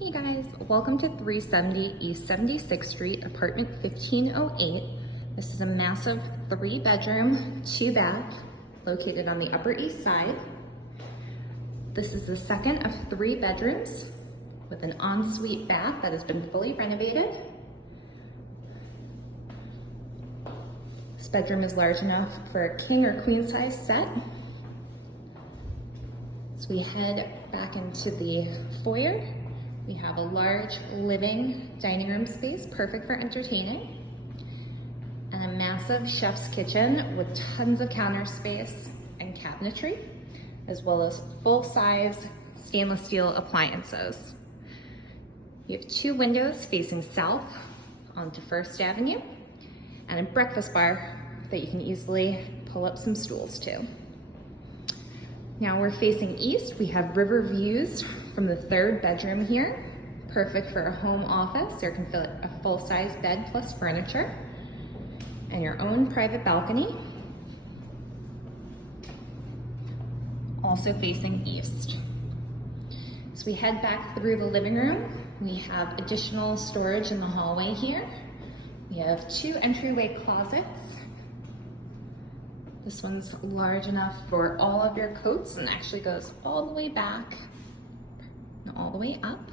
Hey guys, welcome to 370 East 76th Street, apartment 1508. This is a massive 3-bedroom, 2-bath located on the Upper East Side. This is the second of 3 bedrooms with an ensuite bath that has been fully renovated. This bedroom is large enough for a king or queen size set. So we head back into the foyer. We have a large living dining room space, perfect for entertaining, and a massive chef's kitchen with tons of counter space and cabinetry, as well as full-size stainless steel appliances. You have 2 windows facing south onto First Avenue, and a breakfast bar that you can easily pull up some stools to. Now we're facing east. We have river views from the 3rd bedroom here. Perfect for a home office. There can fit a full-size bed plus furniture and your own private balcony. Also facing east. So we head back through the living room. We have additional storage in the hallway here. We have 2 entryway closets. This one's large enough for all of your coats and actually goes all the way back and all the way up.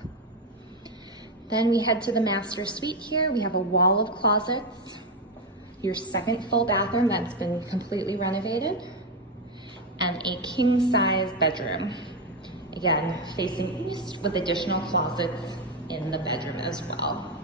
Then we head to the master suite here. We have a wall of closets, your second full bathroom that's been completely renovated, and a king size bedroom. Again, facing east with additional closets in the bedroom as well.